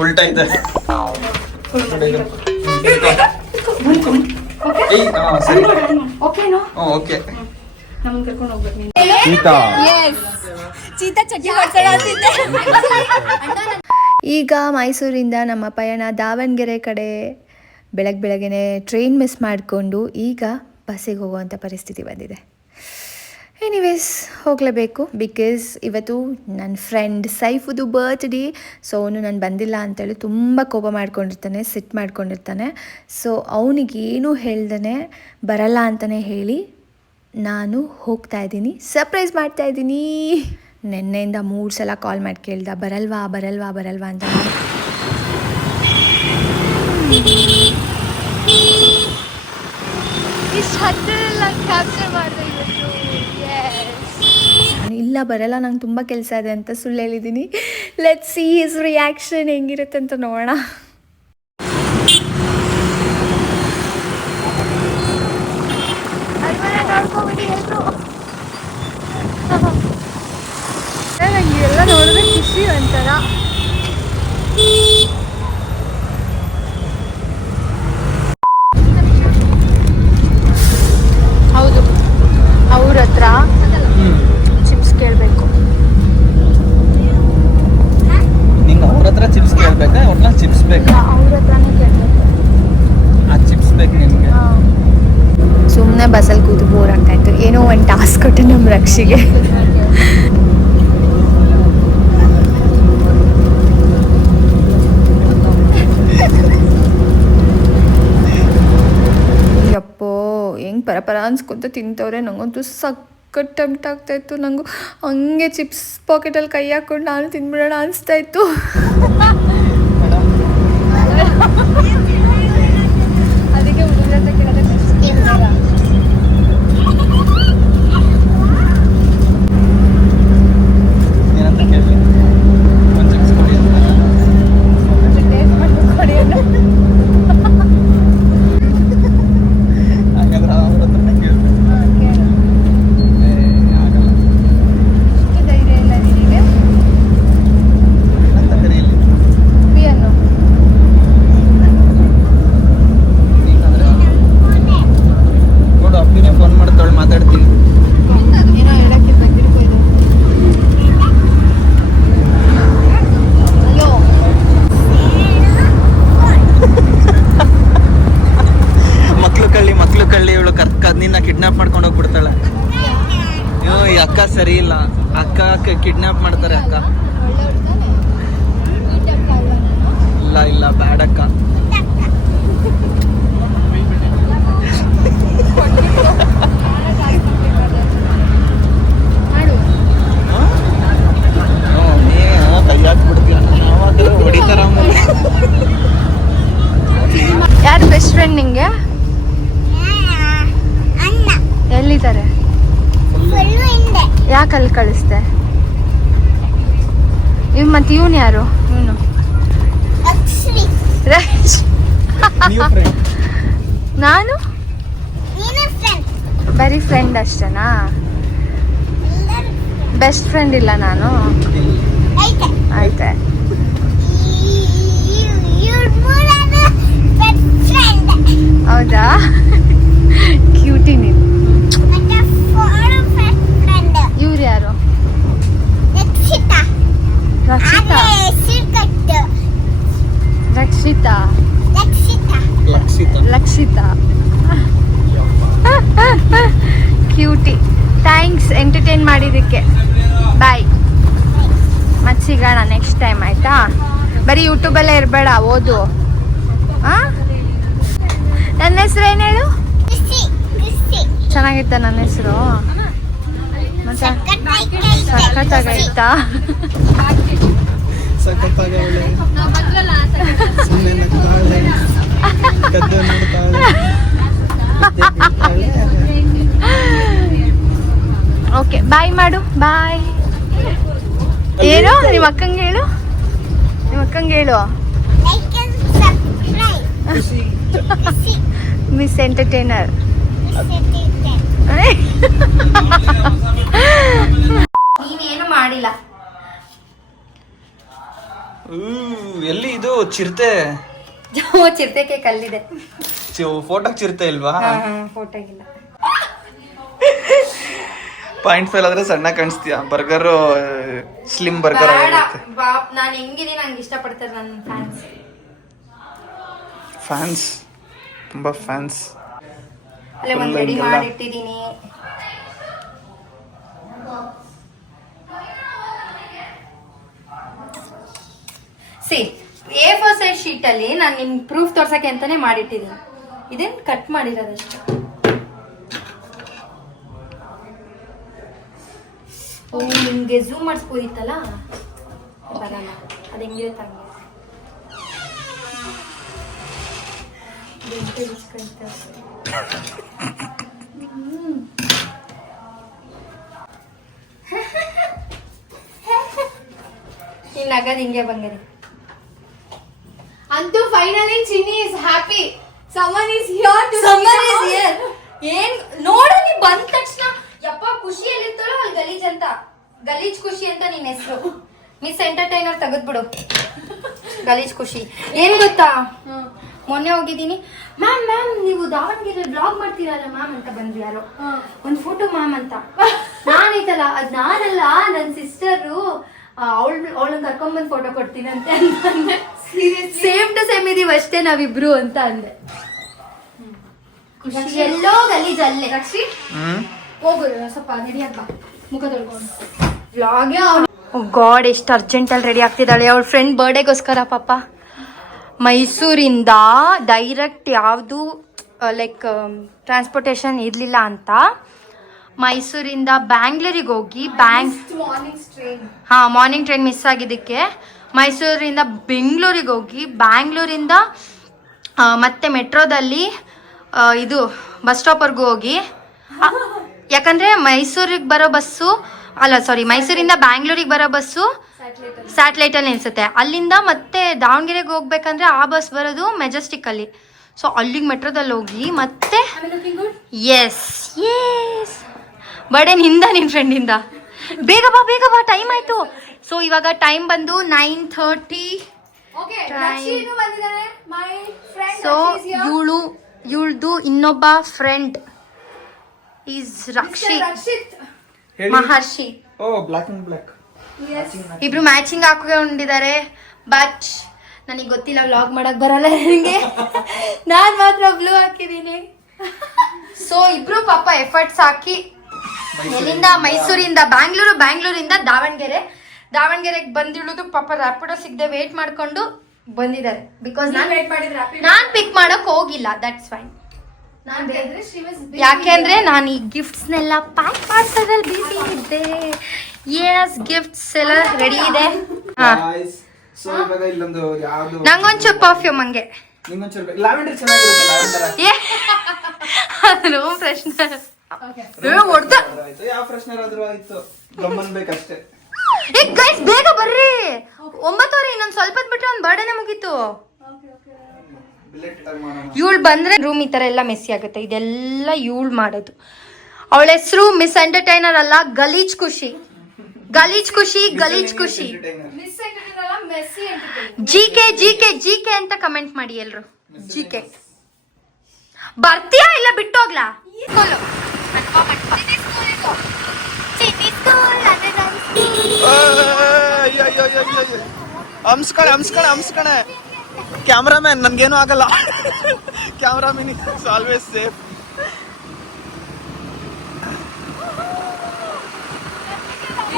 ಉಲ್ಟಾ ಇದೆ. ಸರಿ ಓಕೆ. ಈಗ ಮೈಸೂರಿಂದ ನಮ್ಮ ಪಯಣ ದಾವಣಗೆರೆ ಕಡೆ. ಬೆಳಗ್ಗೆನೆ ಟ್ರೈನ್ ಮಿಸ್ ಮಾಡಿಕೊಂಡು ಈಗ ಬಸ್ಸಿಗೆ ಹೋಗುವಂಥ ಪರಿಸ್ಥಿತಿ ಬಂದಿದೆ. ಎನಿವೇಸ್ ಹೋಗಲೇಬೇಕು, ಬಿಕಾಸ್ ಇವತ್ತು ನನ್ನ ಫ್ರೆಂಡ್ ಸೈಫುದು ಬರ್ತ್ಡೇ. ಸೊ ಅವನು ನಾನು ಬಂದಿಲ್ಲ ಅಂತೇಳಿ ತುಂಬ ಕೋಪ ಮಾಡ್ಕೊಂಡಿರ್ತಾನೆ, ಸಿಟ್ಟು ಮಾಡ್ಕೊಂಡಿರ್ತಾನೆ. ಸೊ ಅವನಿಗೇನು ಹೇಳ್ದೇ ಬರಲ್ಲ ಅಂತಲೇ ಹೇಳಿ ನಾನು ಹೋಗ್ತಾ ಇದ್ದೀನಿ, ಸರ್ಪ್ರೈಸ್ ಮಾಡ್ತಾಯಿದ್ದೀನಿ. ನೆನ್ನೆಯಿಂದ 3 ಸಲ ಕಾಲ್ ಮಾಡಿ ಕೇಳ್ದ ಬರಲ್ವಾ ಬರಲ್ವಾ ಬರಲ್ವಾ ಅಂತ. ಇಷ್ಟು ಹತ್ತಿರ ಕ್ಯಾಪ್ಚರ್ ಮಾಡಿದೆ ಇವತ್ತು. ಇಲ್ಲ ಬರಲ್ಲ, ನಂಗೆ ತುಂಬ ಕೆಲಸ ಇದೆ ಅಂತ ಸುಳ್ಳು ಹೇಳಿದ್ದೀನಿ. ಲೆಟ್ಸ್ ಸಿ ಹಿಸ್ ರಿಯಾಕ್ಷನ್ ಹೆಂಗಿರುತ್ತೆ ಅಂತ ನೋಡೋಣ. ನಂಗೆ ಎಲ್ಲ ನೋಡಿದ್ರೆ ಖುಷಿ ಒಂಥರ. ಹೌದು, ಅವ್ರ ಹತ್ರ ಚಿಪ್ಸ್ ಕೇಳಬೇಕು. ನಿಂಗೆ ಅವ್ರ ಹತ್ರ ಚಿಪ್ಸ್ ಕೇಳಬೇಕಾ? ಅವ್ರನ್ನ ಚಿಪ್ಸ್ ಬೇಕಾ? ಅವ್ರ ಹತ್ರನೇ ಕೇಳಬೇಕು. ಆ ಚಿಪ್ಸ್ ಬೇಕು ನಿಮಗೆ? ಸುಮ್ಮನೆ ಬಸ್ಸಲ್ಲಿ ಕೂತು ಬೋರ್ ಆಗ್ತಾಯಿತ್ತು. ಏನೋ ಒಂದು ಟಾಸ್ಕ್ ಕೊಟ್ಟು ನಮ್ಮ ರಕ್ಷಿಗೆ. ಯಪ್ಪೋ ಹೆಂಗೆ ಪರಪರ ಅನ್ಸ್ಕೊತ ತಿಂತವ್ರೆ. ನಂಗಂತೂ ಸಖತ್ ಟೆಂಪ್ಟ್ ಆಗ್ತಾಯಿತ್ತು. ನನಗೂ ಹಂಗೆ ಚಿಪ್ಸ್ ಪಾಕೆಟಲ್ಲಿ ಕೈ ಹಾಕ್ಕೊಂಡು ನಾನು ತಿಂದ್ಬಿಡೋಣ ಅನಿಸ್ತಾಯಿತ್ತು. ಅದಕ್ಕೆ ಹುಡುಗರ ಕೇಳೋದಕ್ಕೆ ಏನಂತ ಕೇಳಿ ಒಂದು ಚಿಪ್ಸ್ ಕೊಡಿ ಅಂತ. ಹಾಗಾದ್ರೆ ಅವ್ರ ಹತ್ರನೇ ಕೇಳ್ಬೇಕು. ಆಗಲ್ಲ. ಧೈರ್ಯ ಇಲ್ಲ ನಿನಗೆ? ಅಂತ ಕರೀಲಿ. ಪಿಯನ್ನು ನೋಡು, ಅಪ್ಪಿನೇ ಫೋನ್ ಮಾಡ್ತಾಳೆ, ಮಾತಾಡ್ತೀನಿ. ಏನೋ ಹೇಳಕ್ಕೆ ಬಂದಿರ್ಬೋದು. ಹಲೋ, ಮಕ್ಳು ಕಳ್ಳಿ ಇವಳು ನಿನ್ನ ಕಿಡ್ನಾಪ್ ಮಾಡ್ಕೊಂಡು ಹೋಗ್ಬಿಡ್ತಾಳೆ. ಅಯ್ಯೋ ಈ ಅಕ್ಕ ಸರಿ ಇಲ್ಲ. ಅಕ್ಕ ಕಿಡ್ನಾಪ್ ಮಾಡ್ತಾರೆ ಅಕ್ಕ. ಇಲ್ಲ ಬ್ಯಾಡ್ ಅಕ್ಕ. ಕೈ ಹಾಕ್ಬಿಡ್ತೀಯ, ನಾವಾದ್ರೆ ಹೊಡಿತಾರ. ಯಾರು ಬೆಸ್ಟ್ ಫ್ರೆಂಡ್ ನಿಂಗೆ? ಎಲ್ಲಿದ್ದಾರೆ? ಯಾಕೆ ಅಲ್ಲಿ ಕಳಿಸ್ದೆ? ಮತ್ತೆ ಇವನು ಯಾರು? ಇವನು ನಾನು ಬರೀ ಫ್ರೆಂಡ್ ಅಷ್ಟೇನಾ? ಬೆಸ್ಟ್ ಫ್ರೆಂಡ್ ಇಲ್ಲ ನಾನು? ಆಯ್ತೆ. ಹೌದಾ? ಕ್ಯೂಟಿ ನೀನು. ಇವ್ರು ಯಾರು? ರಕ್ಷಿತಾ. ಲಕ್ಷಿತಾ ಕ್ಯೂಟಿ. ಥ್ಯಾಂಕ್ಸ್ ಎಂಟರ್ಟೈನ್ ಮಾಡಿದ್ದಕ್ಕೆ. ಬಾಯ್. ಮತ್ತೆ ಸಿಗೋಣ ನೆಕ್ಸ್ಟ್ ಟೈಮ್, ಆಯಿತಾ? ಬರೀ ಯೂಟ್ಯೂಬಲ್ಲೇ ಇರಬೇಡ, ಓದು. ಹಾಂ, ನನ್ನ ಹೆಸರು ಏನು ಹೇಳು? ಚೆನ್ನಾಗಿತ್ತ ನನ್ನ ಹೆಸರು? ಮತ್ತೆ ಸಖತ್ತಾಗೈತಾ? ಓಕೆ, ಬಾಯ್ ಮಾಡು. ಬಾಯ್. ಏನು ನಿಮ್ಮ ಅಕ್ಕಂಗೆ ಹೇಳು, ಮಿಸ್ ಎಂಟರ್ಟೈನರ್. ಚಿರತೆ ಚಿರತೆಗೆ ಕಲ್ಲಿದೆ. ಫೋಟೋಗೆ ಚಿರತೆ ಇಲ್ವಾ? ಫೋಟೋಗಿಲ್ಲ. ಪಾಯಿಂಟ್ ಫೇಲ್ ಆದ್ರೆ ಸಣ್ಣ ಕಾಣಿಸ್ತೀಯ. ಬರ್ಗರ್ ಸ್ಲಿಮ್ ಬರ್ಗರ್ ನಾನು ಹೆಂಗಿದೀನಿ ನಂಗೆ ಇಷ್ಟಪಡ್ತಾರೆ ನನ್ನ ಫ್ಯಾನ್ಸ್ ತುಂಬಾ ಫ್ಯಾನ್ಸ್. ಅಲ್ಲೇ ಒಂದು ರೆಡಿ ಮಾಡಿಟ್ಟಿದ್ದೀನಿ. A4 ಸೈಜ್ ಶೀಟ್ ಅಲ್ಲಿ ನಾನು ನಿಮ್ ಪ್ರೂಫ್ ತೋರ್ಸಕ್ಕೆ ಅಂತಾನೆ ಮಾಡಿಟ್ಟಿದ್ದೀನಿ. ಇದೇನ್ ಕಟ್ ಮಾಡಿರೋದಷ್ಟು. ನಿಮ್ಗೆ ಝೂಮ್ ಮಾಡಿಸ್ಬೋದಿತ್ತಲ್ಲ, ಬರಲ್ಲ. ಅದು ಹೆಂಗಿರುತ್ತೆ ಹಂಗೆ. ಇನ್ನು ನಗದ್ ಹಿಂಗೆ ಬಂಗರಿ. ಅಂತೂ finally Chinni is happy. Saman is here to Saman is here. ಏನ್ ನೋಡು, ನೀ ಬಂದ ತಕ್ಷಣ ಯಪ್ಪ ಖುಷಿ ಎಲ್ಲಿರ್ತಾಳೋ ಅಲ್ಲಿ ಗಲೀಜ್ ಅಂತ, ಗಲೀಜ್ ಖುಷಿ ಅಂತ ನಿನ್ ಹೆಸರು. ಮಿಸ್ ಎಂಟರ್ಟೈನರ್ ತೆಗೆದ್ಬಿಡು. ಗಲೀಜ್ ಖುಷಿ. ಏನ್ ಗೊತ್ತಾ, ಮೊನ್ನೆ ಹೋಗಿದ್ದೀನಿ. ಮ್ಯಾಮ್ ನೀವು ದಾವಣಗೆರೆ ಬ್ಲಾಗ್ ಮಾಡ್ತೀರಲ್ಲ ಮ್ಯಾಮ್ ಅಂತ ಬಂದ್ವಿ ಯಾರೋ. ಒಂದ್ ಫೋಟೋ ಮ್ಯಾಮ್ ಅಂತ. ನಾನೈತಲ್ಲ ಅದ್ ನಾನಲ್ಲ, ನನ್ ಸಿಸ್ಟರು, ಅವಳನ್ನ ಕರ್ಕೊಂಡ್ಬಂದ್ ಫೋಟೋ ಕೊಡ್ತೀನಂತೆ ಅಂತಂದೆ. ಸೇಮ್ ಟು ಸೇಮ್ ಇದೀವಿ ಅಷ್ಟೇ ನಾವಿಬ್ರು ಅಂತ ಅಂದೆ. ಖುಷಿ ಎಲ್ಲೋ ಗಲೀಜ್ ಅಲ್ಲೇ. ರಕ್ಷಿ ಹೋಗು ಸ್ವಲ್ಪ ರೆಡಿ ಆಗ್ಬಾ, ಮುಖ ತೊಳ್ಕೊಂಡು ವ್ಲಾಗ್. ಗಾಡ್ ಎಷ್ಟು ಅರ್ಜೆಂಟ್ ಅಲ್ಲಿ ರೆಡಿ ಆಗ್ತಿದ್ದಾಳೆ. ಅವಳ ಫ್ರೆಂಡ್ ಬರ್ಡೇಗೋಸ್ಕರ ಪಾಪ ಮೈಸೂರಿಂದ ಡೈರೆಕ್ಟ್ ಯಾವುದು ಲೈಕ್ ಟ್ರಾನ್ಸ್ಪೋರ್ಟೇಷನ್ ಇರಲಿಲ್ಲ ಅಂತ ಮೈಸೂರಿಂದ ಬ್ಯಾಂಗ್ಳೂರಿಗೆ ಹೋಗಿ ಮಾರ್ನಿಂಗ್ ಟ್ರೈನ್ ಮಿಸ್ ಆಗಿದ್ದಕ್ಕೆ ಮೈಸೂರಿಂದ ಬೆಂಗಳೂರಿಗೆ ಹೋಗಿ ಬ್ಯಾಂಗ್ಳೂರಿಂದ ಮತ್ತೆ ಮೆಟ್ರೋದಲ್ಲಿ ಇದು ಬಸ್ ಸ್ಟಾಪ್ವರೆಗೂ ಹೋಗಿ, ಯಾಕಂದರೆ ಮೈಸೂರಿಗೆ ಬರೋ ಬಸ್ಸು ಮೈಸೂರಿಂದ ಬ್ಯಾಂಗ್ಳೂರಿಗೆ ಬರೋ ಬಸ್ಸು ಸ್ಯಾಟಲೈಟಲ್ಲಿ ನಿಲ್ಸುತ್ತೆ. ಅಲ್ಲಿಂದ ಮತ್ತೆ ದಾವಣಗೆರೆಗೆ ಹೋಗ್ಬೇಕಂದ್ರೆ ಆ ಬಸ್ ಬರೋದು ಮೆಜೆಸ್ಟಿಕ್ಕಲ್ಲಿ. ಸೊ ಅಲ್ಲಿಗೆ ಮೆಟ್ರೋದಲ್ಲಿ ಹೋಗಿ ಮತ್ತೆ ಎಸ್ ಬರ್ಡೇ ನಿಂದ ನಿನ್ನ ಫ್ರೆಂಡಿಂದ ಬೇಗ ಬಾ ಟೈಮ್ ಆಯಿತು. ಸೊ ಇವಾಗ ಟೈಮ್ ಬಂದು 9:30. ಸೊ ಇವಳ್ದು ಇನ್ನೊಬ್ಬ ಫ್ರೆಂಡ್ ಈಸ್ ರಕ್ಷಿತ್ ಮಹರ್ಷಿ. ಇಬ್ರು ಮ್ಯಾಚಿಂಗ್ ಹಾಕೊಂಡಿದ್ದಾರೆ. ಬಟ್ ನನಗೆ ಗೊತ್ತಿಲ್ಲ, ವ್ಲಾಗ್ ಮಾಡಕ್ ಬರಲ್ಲ ನನಗೆ. ನಾನ್ ಮಾತ್ರ ಬ್ಲೂ ಹಾಕಿದೀನಿ. ಸೊ ಇಬ್ರು ಪಾಪ ಎಫರ್ಟ್ಸ್ ಹಾಕಿ ಎಲ್ಲಿಂದ ಮೈಸೂರಿಂದ ಬ್ಯಾಂಗ್ಳೂರಿಂದ ದಾವಣಗೆರೆಗೆ ಬಂದಿಳುದು ಪಾಪ ರ್ಯಾಪಿಡೋ ಸಿಗದೆ ವೇಟ್ ಮಾಡ್ಕೊಂಡು ಬಂದಿದ್ದಾರೆ. ಬಿಕಾಸ್ ನಾನ್ ಪಿಕ್ ಮಾಡಕ್ ಹೋಗಿಲ್ಲ. That's fine. ಯಾಕೆಂದ್ರೆ ನಾನು ಈ ಗಿಫ್ಟ್ಸ್ನೆಲ್ಲ ಪ್ಯಾಕ್ ಮಾಡ್ಸೋದ್ರಲ್ಲಿ ಬಿಸಿ ಇದ್ದೆ. ಎಸ್ ಗಿಫ್ಟ್ಸ್ ಎಲ್ಲ ರೆಡಿ ಇದೆ. ನಂಗೊಂಚೂರು ಪರ್ಫ್ಯೂಮ್ ಹಂಗೆ ಬೇಗ ಬರ್ರಿ. 9 ಇನ್ನೊಂದ್ ಸ್ವಲ್ಪ ಬಿಟ್ರೆ ಒಂದ್ ಬರ್ಡೇನೆ ಮುಗೀತು. ಇವಳು ಬಂದ್ರೆ ರೂಮ್ ಈ ತರ ಎಲ್ಲ ಮೆಸ್ಸಿ ಆಗುತ್ತೆ. ಇದೆಲ್ಲ ಇವಳು ಮಾಡೋದು. ಅವಳ ಹೆಸರು ಮಿಸ್ ಎಂಟರ್ಟೈನರ್ ಅಲ್ಲ, ಗಲೀಜ್ ಖುಷಿ. ಜಿಕೆ ಅಂತ ಕಮೆಂಟ್ ಮಾಡಿ ಎಲ್ರು. ಜಿಕೆ ಬರ್ತೀಯಾ ಇಲ್ಲ ಬಿಟ್ಟೋಗ್ಲಾ? ಹಮ್ಸ್ಕಣೆ ಕ್ಯಾಮ್ರಾಮನ್, ನನ್ಗೇನು ಆಗಲ್ಲ. Cameraman is always safe.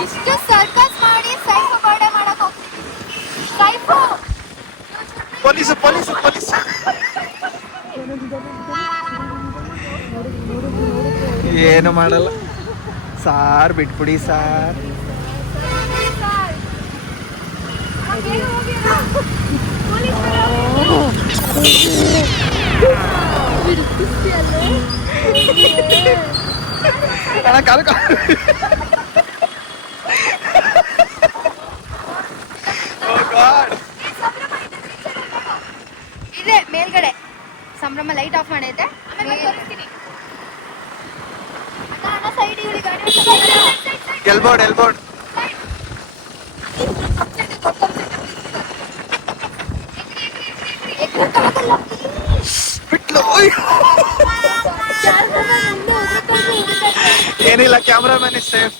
ಇಷ್ಟು ಸರ್ಕಸ್ ಮಾಡಿ ಸೈಫ್ ಬರ್ಡೇ ಮಾಡಕ್ ಹೋಗ್ತೀನಿ. ಸೈಫು ಪೊಲೀಸು ಏನು ಮಾಡಲ್ಲ ಸಾರ್, ಬಿಟ್ಬಿಡಿ ಸಾರ್. ಇದೆ ಮೇಲ್ಗಡೆ ಸಂಭ್ರಮ ಲೈಟ್ ಆಫ್ ಮಾಡೈತೆ. ಎಲ್ಬೋರ್ಡ್ ಬಿಟ್ಲು. ಏನಿಲ್ಲ, cameraman is safe.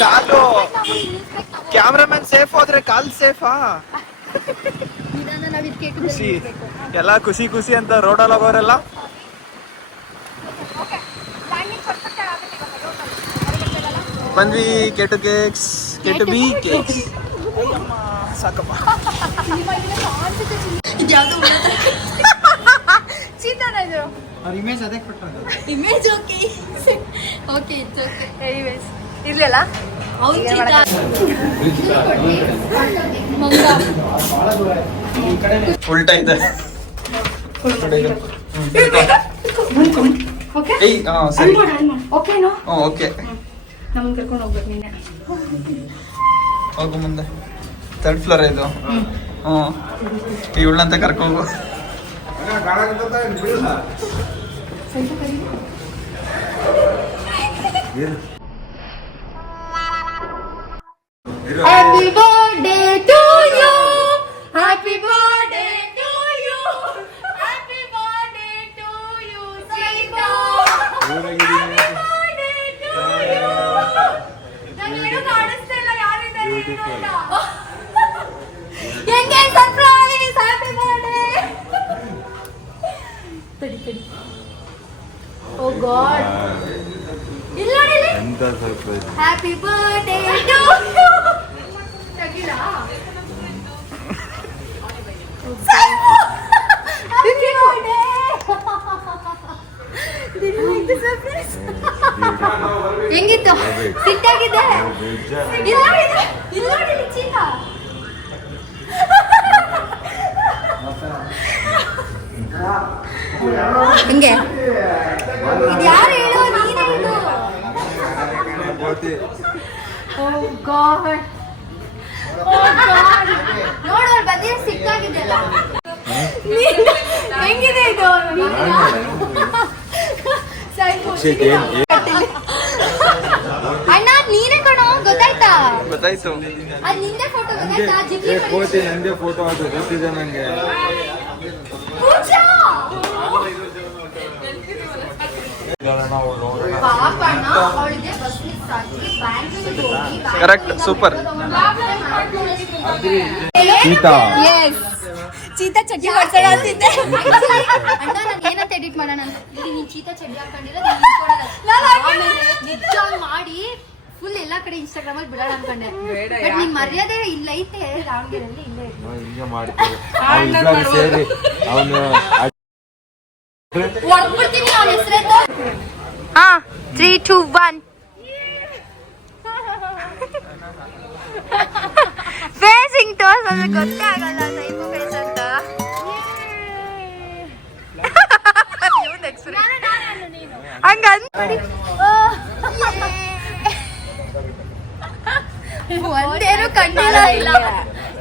Call cameraman safe ಹೋದ್ರೆ ಕಾಲ್ ಸೇಫಾ? ಖುಷಿ ಎಲ್ಲ ಖುಷಿ ಖುಷಿ ಅಂತ ರೋಡಲ್ಲಿ ಹೋಗೋರೆಲ್ಲ. ಬಂದ್ವಿ ಕೆಟು ಕೇಕ್ಸ್, ಕೆಟು ಬಿ ಕೇಕ್ಸ್. ಸಾಕಪ್ಪ. ಇಮೇಜ್ ಅದೇ ಕೊಟ್ಟರು. Image okay okay it's okay. Anyways ಇರ್ಲಿಲ್ಲ ಉಲ್ಟಾ ಇದೆ. ಸರಿ ಓಕೆನೋ? ಓಕೆ, ನಮ್ಮನ್ನ ಕರ್ಕೊಂಡು ಹೋಗ್ಬೇಕು ನೀನೆ. ಹೋಗು ಮುಂದೆ. 3rd ಫ್ಲೋರ್ ಇದು. ಇವಳಂತ ಕರ್ಕೋಗು. Happy birthday to you. Happy birthday to you. Happy birthday to you, Sita. Happy birthday to you. ನನಗೇನು ಕಾಣಿಸ್ತಾ ಇಲ್ಲ ಯಾರಿದ್ದಾರೆ ಏನು ಅಂತ. ಹೆಂಗೆ ಸರ್ಪ್ರೈಸ್. Happy birthday. ತಡಿ. Oh god. ಇಲ್ಲ ನೋಡಿ. ಎಂತ surprise. Happy birthday to you. ತಗಿಲ್ಲ. Happy birthday. Did you like the surprise? ಹೆಂಗಿತ್ತು? ಸಿಟ್ಟಾಗಿದೆ. ಇಲ್ಲ ನೋಡಿ ಚೀತ. ಹಿಂಗೆ ಇದು ಯಾರು ಹೇಳು? ನೀನೇ ಹೇಳು. Oh God. ನೋಡು ಅವ್ರು ಬಂದಿರೋ ಸಿಕ್ಕಾಗಿದೆಯಲ್ಲ. ಹೆಂಗಿದೆ ಇದು? ಅಣ್ಣ ನೀನೇ ಕಣೋ, ಗೊತ್ತಾಯ್ತಾ? ಗೊತ್ತಾಯ್ತು. ಅದು ನಿಂದೆ ಫೋಟೋ ಗೊತ್ತಾಯ್ತಾ? ನಂದೇ ಫೋಟೋ ಅದು ಗೊತ್ತಿದೆ ನಂಗೆ. Correct, super. ಚೀತಾ ಚಡ್ಡಿ ಹೊಡ್ಸೋಣ ಅಂತಿದ್ದೆ. ಅಣ್ಣ ನಾನು ಏನಂತ ಎಡಿಟ್ ಮಾಡೋಣ ಅಂತ ನೀನು ಚೀತಾ ಚಡ್ಡಿ ಹಾಕೊಂಡಿರೋದು ನಿಜ ಮಾಡಿ ಫುಲ್ ಎಲ್ಲಾ ಕಡೆ ಇನ್ಸ್ಟಾಗ್ರಾಮ್ ಅಲ್ಲಿ ಬಿಡೋಣ ಅನ್ಕೊಂಡೆ. ಬಟ್ ನಿಮ್ ಮರ್ಯಾದೆ ಇಲ್ಲ ಐತೆ ದಾವಣಗೆರೆಯಲ್ಲಿ ಇಲ್ಲೇ ಹಿಂಗೆ ಮಾಡ್ತೀವಿ ಸೇರಿ ಅವನು ಹೊಡ್ಬಿಡ್ತೀನಿ ಅವ್ನ ಹೆಸರೇನು. 3, 2, 1 ಫೇಸಿಂಗ್ ಟೋಸ್ ಅಂದ್ರೆ ಗೊತ್ತಾಗಲ್ಲ ಟೈಪ್ ಫೇಸ್ ಅಂತ. ಒಂದೇನು ಕಂಡಿಲ್ಲ ಇಲ್ಲ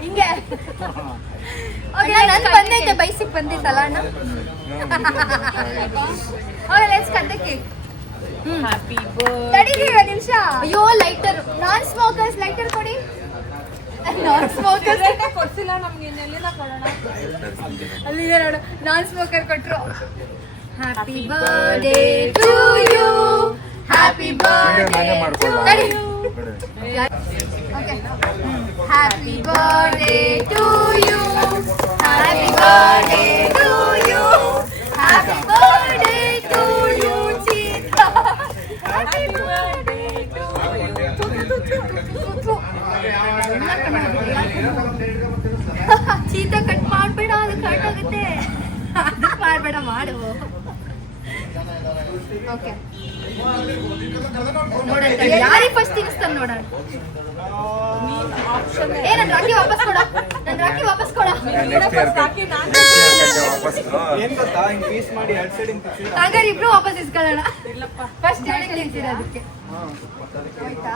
ಹಿಂಗೆ. ನನ್ ಬಂದೈತೆ ಬೈಸಿಕ್ ಬಂದಿತ್ತಲ್ಲ ಅಣ್ಣ. Let's cut the cake. ತಡೀರಿ ಒಂದು ನಿಮಿಷ. ಅಯ್ಯೋ ಲೈಟರ್, ನಾನ್ ಸ್ಮೋಕರ್ಸ್ ಲೈಟರ್ ಕೊಡಿ. ನಾನ್ ಸ್ಮೋಕರ್ಸ್ ಕೊಡ್ಸಿಲ್ಲ ನಮ್ಗೆ, ಎಲ್ಲಿಂದ ಕೊಡೋಣ? ಅಲ್ಲಿದೆ ನೋಡು, ನಾನ್ ಸ್ಮೋಕರ್ ಕೊಟ್ರು. Happy birthday to you. Happy birthday to you. Happy birthday to you. Happy birthday to you. Happy birthday to you Cheetah. Happy birthday to you. Cheetah cut ಮಾಡ್ಬೇಡ, ಅದು cut ಆಗುತ್ತೆ. ಅದಕ್ಕೆ ಮಾಡ್ಬೇಡ, ಮಾಡು. ಓಕೆ ನೋಡೋಣ ಯಾರಿಗೆ first ತಿನ್ನಿಸ್ತಾನೆ ನೋಡೋಣ. ನನ್ ರಾಖಿ ವಾಪಸ್ ಕೊಡ, ನನ್ ರಾಖಿ ವಾಪಸ್ ಕೊಡ. ಹಾಗಾದ್ರೆ ಇಬ್ರು ವಾಪಸ್ ಇಸ್ಕೊಳ್ಳೋಣ. ಫಸ್ಟ್ ಹೇಳಿ ತಿನ್ಸಿರ ಅದಕ್ಕೆ ಆಯ್ತಾ?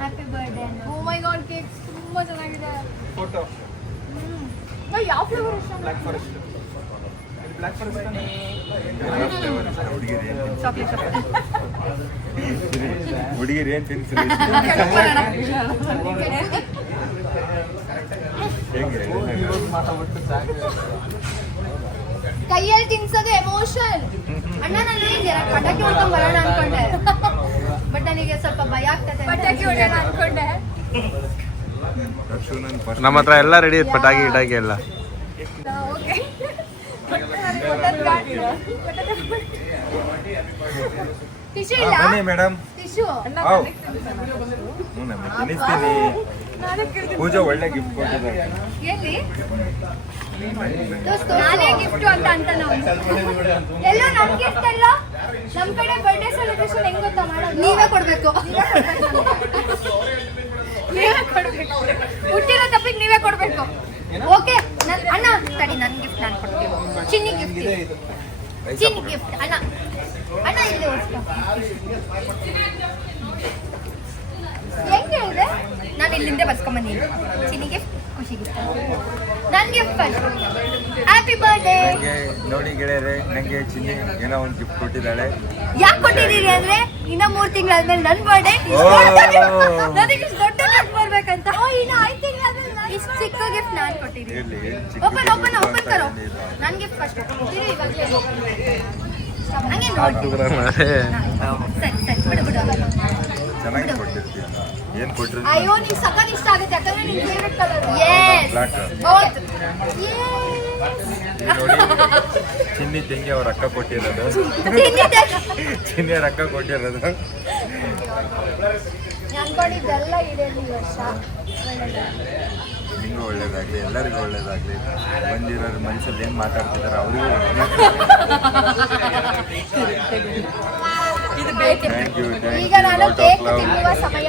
Happy birthday. Oh my god, cake ತುಂಬಾ ಚೆನ್ನಾಗಿದೆ. ಫೋಟೋ ಯಾವ ಫ್ಲೇವರ್ ಇಷ್ಟ? Block forest. ಹುಡುಗಿರಿ ಏನ್ ತಿನ್ಸಿರಿ ಹೆಂಗೆ ಕೈಯಲ್ಲಿ ತಿನ್ಸೋದು ಎಮೋಷನ್. ಅಣ್ಣ ನಾನು ಹಿಂಗೆ ಪಟಾಕಿ ಹೊಡ್ಕೊಂಡ್ ಬರೋಣ ಅನ್ಕೊಂಡೆ, ಬಟ್ ನನಗೆ ಸ್ವಲ್ಪ ಭಯ ಆಗ್ತದೆ ಪಟಾಕಿ ಹೊಡೆಯೋಣ ಅನ್ಕೊಂಡೆ. ನಮ್ಮ ಹತ್ರ ಎಲ್ಲ ರೆಡಿ ಐತೆ ಪಟಾಕಿ ಗಿಟಾಕಿ ಎಲ್ಲ. ಟಿಶ್ಯೂ ಇಲ್ಲ ಮೇಡಮ್ ಟಿಶ್ಯೂ. ತಿನ್ನಿಸ್ತೀನಿ. ಪೂಜಾ ಒಳ್ಳೆ ಗಿಫ್ಟ್ ಕೊಟ್ಟಿದ್ದಾರೆ. ಎಲ್ಲಿ ನಾನೇ ಗಿಫ್ಟ್ ಅಂತ ನಾವು ಎಲ್ಲೋ ನಮ್ ಗಿಫ್ಟ್ ಎಲ್ಲ ನಮ್ ಕಡೆ ಬರ್ಡೇ ಸೆಲೆಬ್ರೇಷನ್ ಹೆಂಗ್ ಗೊತ್ತಾ ಮಾಡೋದು? ನೀವೇ ಕೊಡ್ಬೇಕು. ನೀವೇ ಕೊಡ್ಬೇಕು, ಹುಟ್ಟಿರೋ ತಪ್ಪಿಗೆ ನೀವೇ ಕೊಡ್ಬೇಕು. ಓಕೆ ಅಣ್ಣ ತಡಿ, ನನ್ ಗಿಫ್ಟ್ ನಾನು ಕೊಡ್ತೀನಿ. ಚಿನ್ನಿ ಗಿಫ್ಟ್, ಚಿನ್ನಿ ಗಿಫ್ಟ್. ಅಣ್ಣ ಅಣ್ಣ ಇಲ್ಲಿ ಓಡಿಸ್ಕೊ. ಹೆಂಗ್ ಹೇಳಿದೆ? ನಾನು ಇಲ್ಲಿಂದ ಬರ್ಸ್ಕೊಂಬಂದಿನಿ. ಚಿನ್ನಿ ಗಿಫ್ಟ್, ಖುಷಿ ಗಿಫ್ಟ್, ನನ್ ಗಿಫ್ಟ್ ಫಸ್ಟ್. Happy birthday. ನೋಡಿ ಗೆಳೆಯರೆ, ನಂಗೆ ಚಿನ್ನಿ ಏನೋ ಒಂದು ಗಿಫ್ಟ್ ಕೊಟ್ಟಿದ್ದಾಳೆ. ಯಾಕೆ ಕೊಟ್ಟಿದ್ದೀರಿ ಅಂದ್ರೆ ಇನ್ನ 3 ತಿಂಗಳಾದ್ಮೇಲೆ ನನ್ ಬರ್ಡೇ, ನನಗೆ ಇಷ್ಟು ದೊಡ್ಡ ಗಿಫ್ಟ್ ಬರ್ಬೇಕಂತ. ಇನ್ನ 5 ತಿಂಗಳಾದ್ಮೇಲೆ ಇಷ್ಟು ಚಿಕ್ಕ ಗಿಫ್ಟ್ ನಾನು ಕೊಟ್ಟಿದ್ದೀನಿ. ಓಪನ್ ಓಪನ್ ಓಪನ್ ಕರೋ. ನನ್ ಗಿಫ್ಟ್ ಫಸ್ಟ್ ಹಂಗೆ ನೋಡಿ. ಸರಿ ಸರಿ ಬಿಡು ಬಿಡು. ಚೆನ್ನಾಗಿ ಕೊಟ್ಟಿರ್ತೀಯ. ಏನ್ ಕೊಟ್ರಿ? ಅಯ್ಯೋ ನೀವ್ ಸಖತ್ ಇಷ್ಟ ಆಗುತ್ತೆ, ಯಾಕಂದ್ರೆ ನಿನ್ ಫೇವರೇಟ್ ಕಲರ್. ಯೆಸ್ ಹೌದು. ನೋಡಿ, ಚಿನ್ನಿ ತೆಂಗಿ ಅವ್ರ ಅಕ್ಕ ಕೊಟ್ಟಿರೋದು. ಚಿನ್ನಿ ಅವ್ರ ಅಕ್ಕ ಕೊಟ್ಟಿರೋದು. ಅನ್ಕೊಂಡಿದ್ದೆಲ್ಲ ಇದೆ ಈ ವರ್ಷ. ನಿಂಗೂ ಒಳ್ಳೇದಾಗ್ಲಿ, ಎಲ್ಲರಿಗೂ ಒಳ್ಳೇದಾಗ್ಲಿ. ಬಂದಿರೋರು ಮನಸ್ಸಲ್ಲಿ ಏನ್ ಮಾತಾಡ್ತಿದಾರೆ ಅವ್ರಿಗೂ ಈಗ ನಾನು ಕೇಕ್ ತಿನ್ನುವ ಸಮಯ.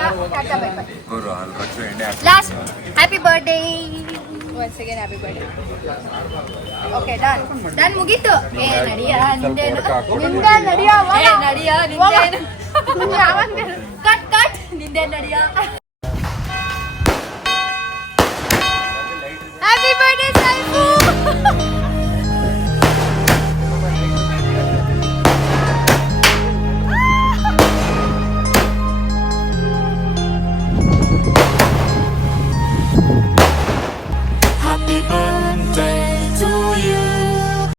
ಅವರು ಅಲ್ಲಿ ರಕ್ಷ ಎಣ್ಣೆ last happy birthday once again. Happy birthday. Okay done done ಮುಗೀತು. ಏ ನಡಿಯ ನಿಂದೇನು ನಿಂದೆ ನಡಿಯ ನಡಿಯ ನಿಂದೇನು ಕಟ್ ಕಟ್ ನಿಂದೆ ನಡಿಯ.